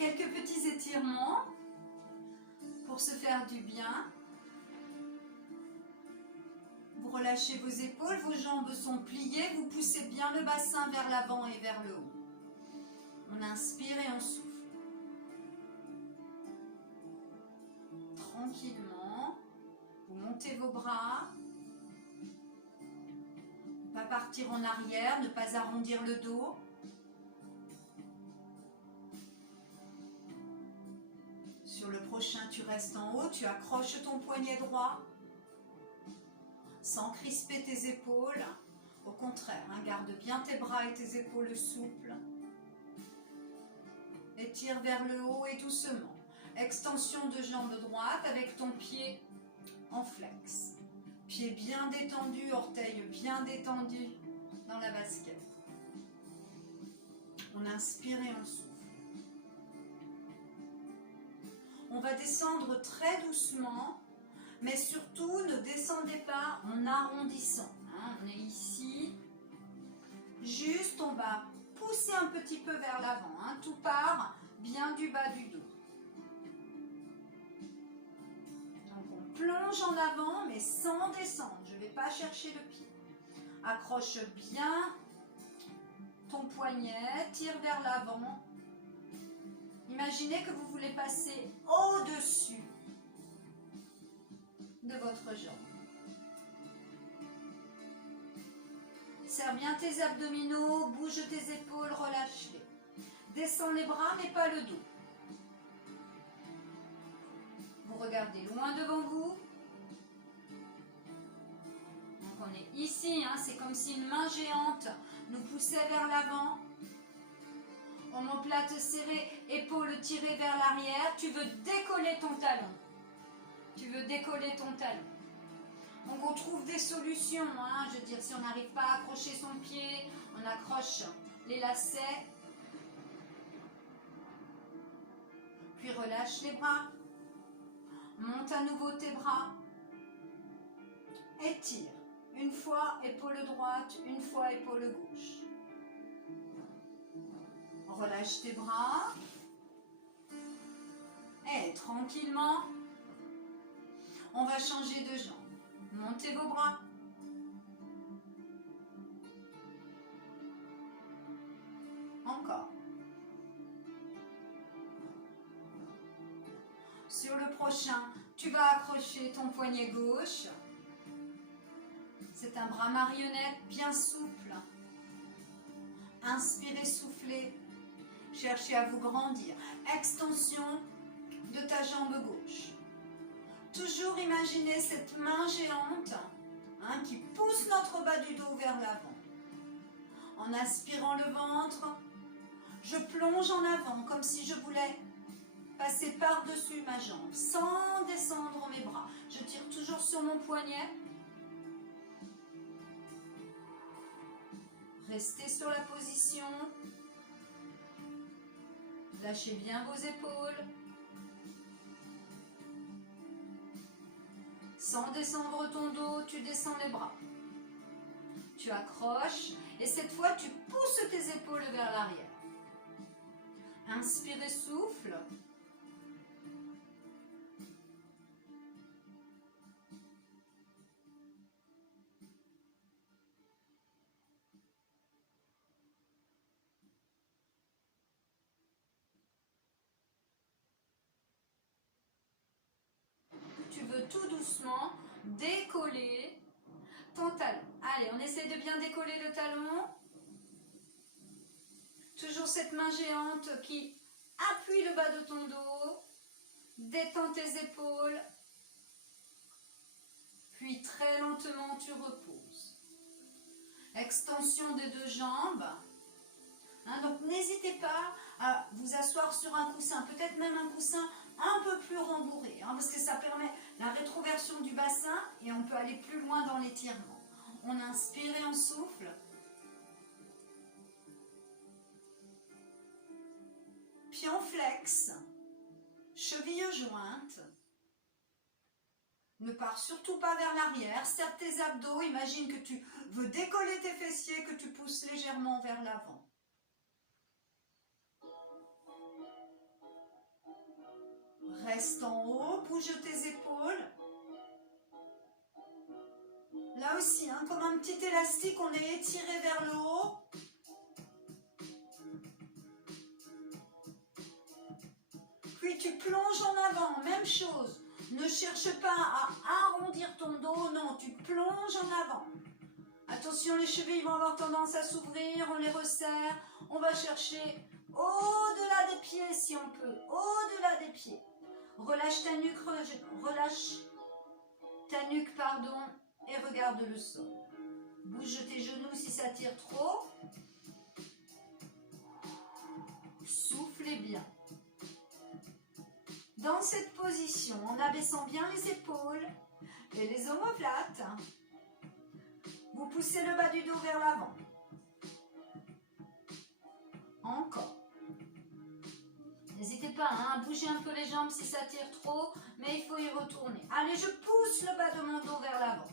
quelques petits étirements pour se faire du bien. Vous relâchez vos épaules, vos jambes sont pliées, vous poussez bien le bassin vers l'avant et vers le haut. On inspire et on souffle. Tranquillement, vous montez vos bras. Ne pas partir en arrière, ne pas arrondir le dos. Sur le prochain, tu restes en haut, tu accroches ton poignet droit. Sans crisper tes épaules. Au contraire, garde bien tes bras et tes épaules souples. Étire vers le haut et doucement. Extension de jambe droite avec ton pied en flex. Pied bien détendu, orteil bien détendu dans la basket. On inspire et on souffle. On va descendre très doucement, mais surtout ne descendez pas en arrondissant. On est ici. Juste, on va pousser un petit peu vers l'avant. Tout part bien du bas du dos. Donc on plonge en avant, mais sans descendre. Je ne vais pas chercher le pied. Accroche bien ton poignet, tire vers l'avant. Imaginez que vous voulez passer au-dessus de votre jambe. Serre bien tes abdominaux, bouge tes épaules, relâche-les. Descends les bras, mais pas le dos. Vous regardez loin devant vous. Donc on est ici, c'est comme si une main géante nous poussait vers l'avant. Omoplate serrée, épaules tirées vers l'arrière. Tu veux décoller ton talon. Tu veux décoller ton talon. Donc on trouve des solutions. Je veux dire, si on n'arrive pas à accrocher son pied, on accroche les lacets. Puis relâche les bras. Monte à nouveau tes bras. Étire. Une fois épaule droite, une fois épaule gauche. Relâche tes bras. Et tranquillement, on va changer de jambe. Montez vos bras. Encore. Sur le prochain, tu vas accrocher ton poignet gauche. C'est un bras marionnette bien souple. Inspirez, soufflez. Cherchez à vous grandir. Extension de ta jambe gauche. Toujours imaginez cette main géante qui pousse notre bas du dos vers l'avant. En aspirant le ventre, je plonge en avant comme si je voulais passer par-dessus ma jambe sans descendre mes bras. Je tire toujours sur mon poignet. Restez sur la position. Lâchez bien vos épaules. Sans descendre ton dos, tu descends les bras. Tu accroches et cette fois, tu pousses tes épaules vers l'arrière. Inspire et souffle. Tu veux tout doucement décoller ton talon. Allez, on essaie de bien décoller le talon. Toujours cette main géante qui appuie le bas de ton dos. Détends tes épaules. Puis très lentement, tu reposes. Extension des deux jambes. Donc n'hésitez pas à vous asseoir sur un coussin, peut-être même un coussin un peu plus rembourré, parce que ça permet la rétroversion du bassin et on peut aller plus loin dans l'étirement. On inspire et on souffle. Puis on flexe, cheville jointe. Ne pars surtout pas vers l'arrière, serre tes abdos, imagine que tu veux décoller tes fessiers, que tu pousses légèrement vers l'avant. Reste en haut, bouge tes épaules. Là aussi, hein, comme un petit élastique, on est étiré vers le haut. Puis tu plonges en avant, même chose. Ne cherche pas à arrondir ton dos, non, tu plonges en avant. Attention, les chevilles vont avoir tendance à s'ouvrir, on les resserre. On va chercher au-delà des pieds si on peut, au-delà des pieds. Relâche ta nuque, pardon, et regarde le sol. Bouge tes genoux si ça tire trop. Soufflez bien. Dans cette position, en abaissant bien les épaules et les omoplates, vous poussez le bas du dos vers l'avant. Encore. N'hésitez pas à bouger un peu les jambes si ça tire trop, mais il faut y retourner. Allez, je pousse le bas de mon dos vers l'avant.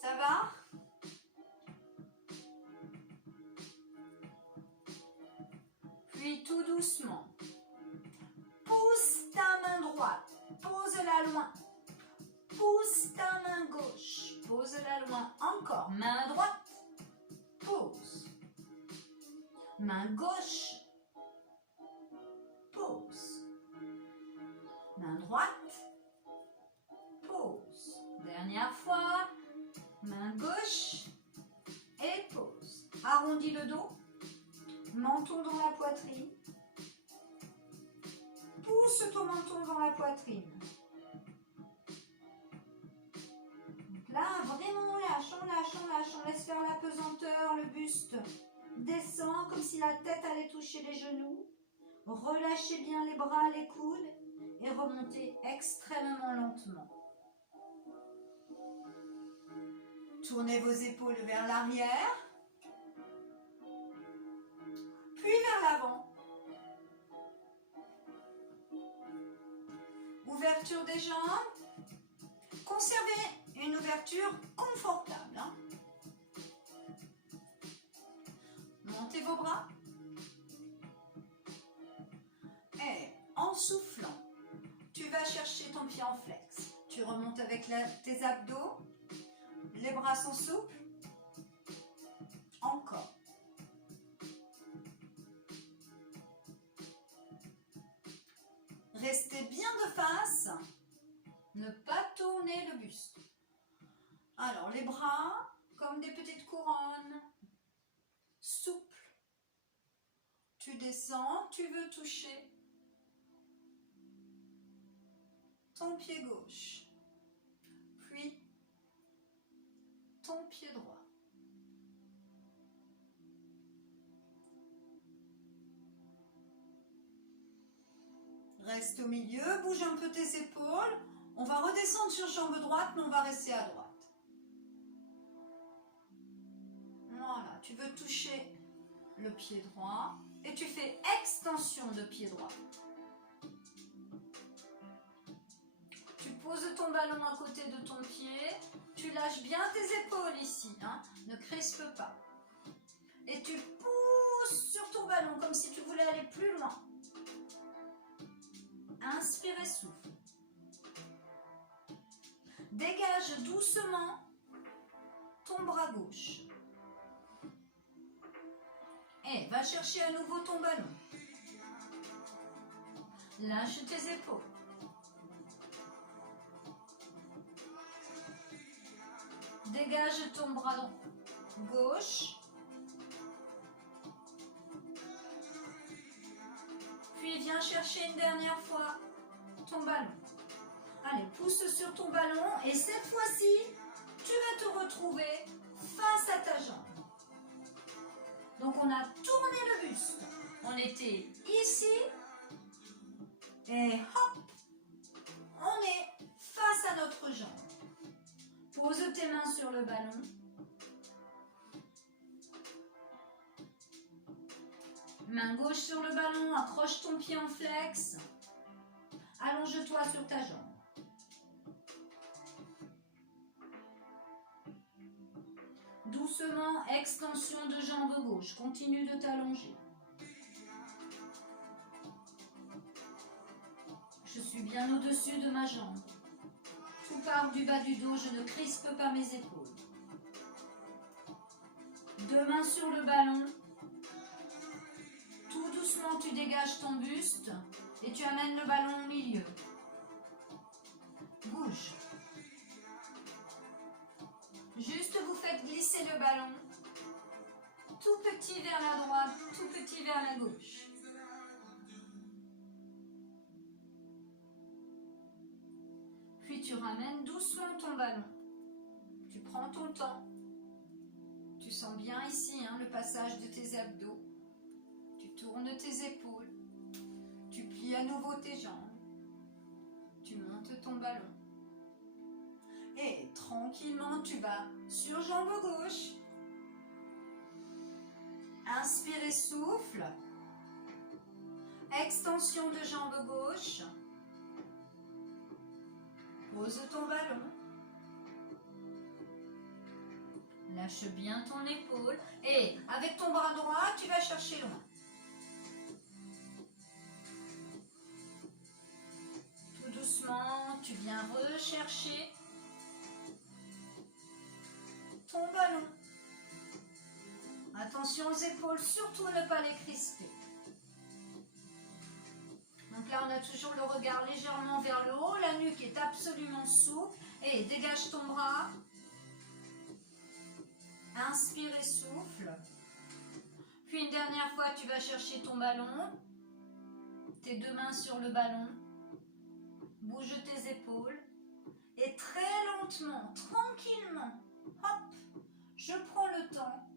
Ça va? Puis tout doucement, pousse ta main droite, pose-la loin. Pousse ta main gauche, pose-la loin. Encore, main droite, pose. Main gauche, pose. Main droite, pose. Dernière fois, main gauche et pose. Arrondis le dos, menton dans la poitrine. Pousse ton menton dans la poitrine. Là, vraiment, on lâche, on laisse faire la pesanteur, le buste descend comme si la tête allait toucher les genoux. Relâchez bien les bras, les coudes et remontez extrêmement lentement. Tournez vos épaules vers l'arrière, puis vers l'avant. Ouverture des jambes. Conservez une ouverture confortable. Montez vos bras. Et en soufflant, tu vas chercher ton pied en flex. Tu remontes avec tes abdos. Les bras sont souples. Encore. Restez bien de face. Ne pas tourner le buste. Alors, les bras, comme des petites couronnes, souples. Tu descends, tu veux toucher ton pied gauche, puis ton pied droit. Reste au milieu, bouge un peu tes épaules. On va redescendre sur jambe droite, mais on va rester à droite. Voilà, tu veux toucher le pied droit et tu fais extension de pied droit. Tu poses ton ballon à côté de ton pied, tu lâches bien tes épaules ici, ne crispe pas. Et tu pousses sur ton ballon comme si tu voulais aller plus loin. Inspire et souffle. Dégage doucement ton bras gauche. Et va chercher à nouveau ton ballon. Lâche tes épaules. Dégage ton bras gauche. Puis viens chercher une dernière fois ton ballon. Allez, pousse sur ton ballon et cette fois-ci, tu vas te retrouver face à ta jambe. Donc on a tourné le buste. On était ici et hop, on est face à notre jambe. Pose tes mains sur le ballon. Main gauche sur le ballon, accroche ton pied en flex. Allonge-toi sur ta jambe. Doucement, extension de jambe gauche. Continue de t'allonger. bien au-dessus de ma jambe. Tout part du bas du dos, je ne crispe pas mes épaules. Deux mains sur le ballon. Tout doucement, tu dégages ton buste et tu amènes le ballon au milieu. Bouge. Juste vous faites glisser le ballon. Tout petit vers la droite, tout petit vers la gauche. Puis tu ramènes doucement ton ballon. Tu prends ton temps. Tu sens bien ici le passage de tes abdos. Tu tournes tes épaules. Tu plies à nouveau tes jambes. Tu montes ton ballon. Et tranquillement, tu vas sur jambe gauche. Inspire et souffle. Extension de jambe gauche. Pose ton ballon. Lâche bien ton épaule. Et avec ton bras droit, tu vas chercher loin. Tout doucement, tu viens rechercher ton ballon. Attention aux épaules, surtout ne pas les crisper. Donc là, on a toujours le regard légèrement vers le haut, la nuque est absolument souple. Et dégage ton bras. Inspire et souffle. Puis une dernière fois, tu vas chercher ton ballon. Tes deux mains sur le ballon. Bouge tes épaules. Et très lentement, tranquillement, hop, je prends le temps.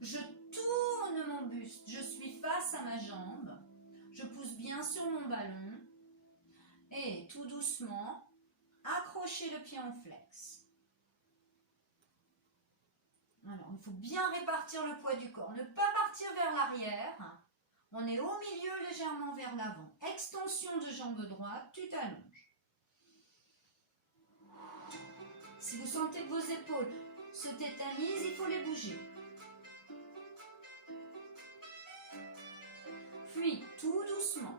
Je tourne mon buste. Je suis face à ma jambe. Je pousse bien sur mon ballon. Et tout doucement, accrochez le pied en flex. Alors, il faut bien répartir le poids du corps. Ne pas partir vers l'arrière. On est au milieu, légèrement vers l'avant. Extension de jambe droite, tu t'allonges. Si vous sentez que vos épaules se tétanisent, il faut les bouger. Puis, tout doucement,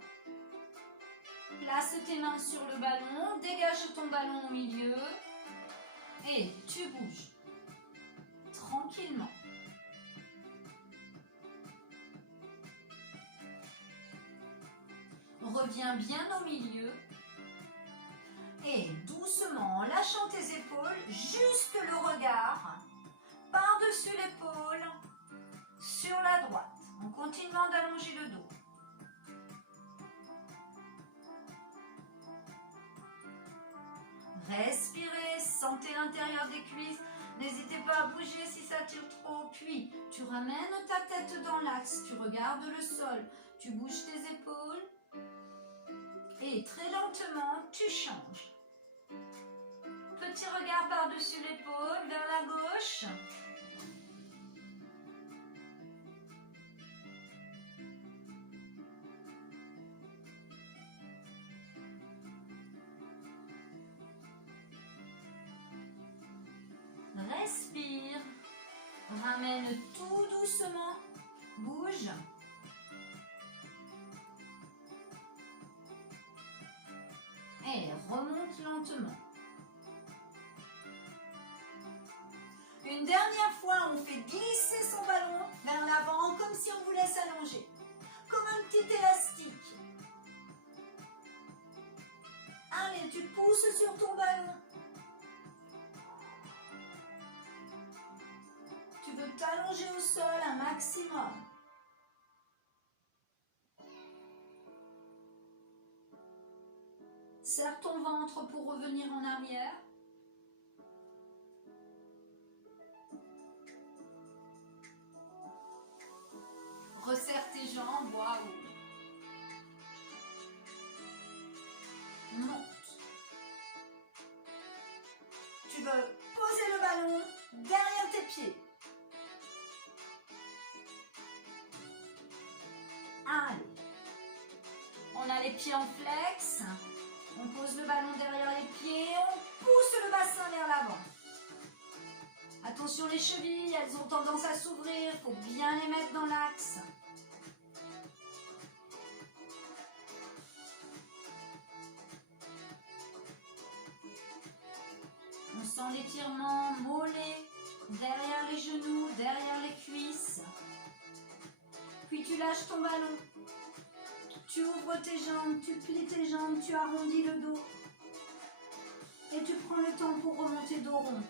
place tes mains sur le ballon, dégage ton ballon au milieu et tu bouges tranquillement. Reviens bien au milieu et doucement, en lâchant tes épaules, juste le regard par-dessus l'épaule sur la droite, en continuant d'allonger le dos. Respirez, sentez l'intérieur des cuisses. N'hésitez pas à bouger si ça tire trop. Puis, tu ramènes ta tête dans l'axe. Tu regardes le sol. Tu bouges tes épaules. Et très lentement, tu changes. Petit regard par-dessus l'épaule, vers la gauche. Respire, ramène tout doucement, bouge. Et remonte lentement. Une dernière fois, on fait glisser son ballon vers l'avant comme si on voulait s'allonger. Comme un petit élastique. Allez, tu pousses sur ton ballon. Tu veux t'allonger au sol un maximum. Serre ton ventre pour revenir en arrière. Resserre tes jambes, waouh. Monte. Tu veux poser le ballon derrière tes pieds. Allez. On a les pieds en flex. On pose le ballon derrière les pieds. On pousse le bassin vers l'avant. Attention les chevilles, elles ont tendance à s'ouvrir. Il faut bien les mettre dans l'axe. sent l'étirement, mollet, derrière les genoux, derrière les cuisses. Puis tu lâches ton ballon. Tu ouvres tes jambes, tu plies tes jambes, tu arrondis le dos. Et tu prends le temps pour remonter dos rond.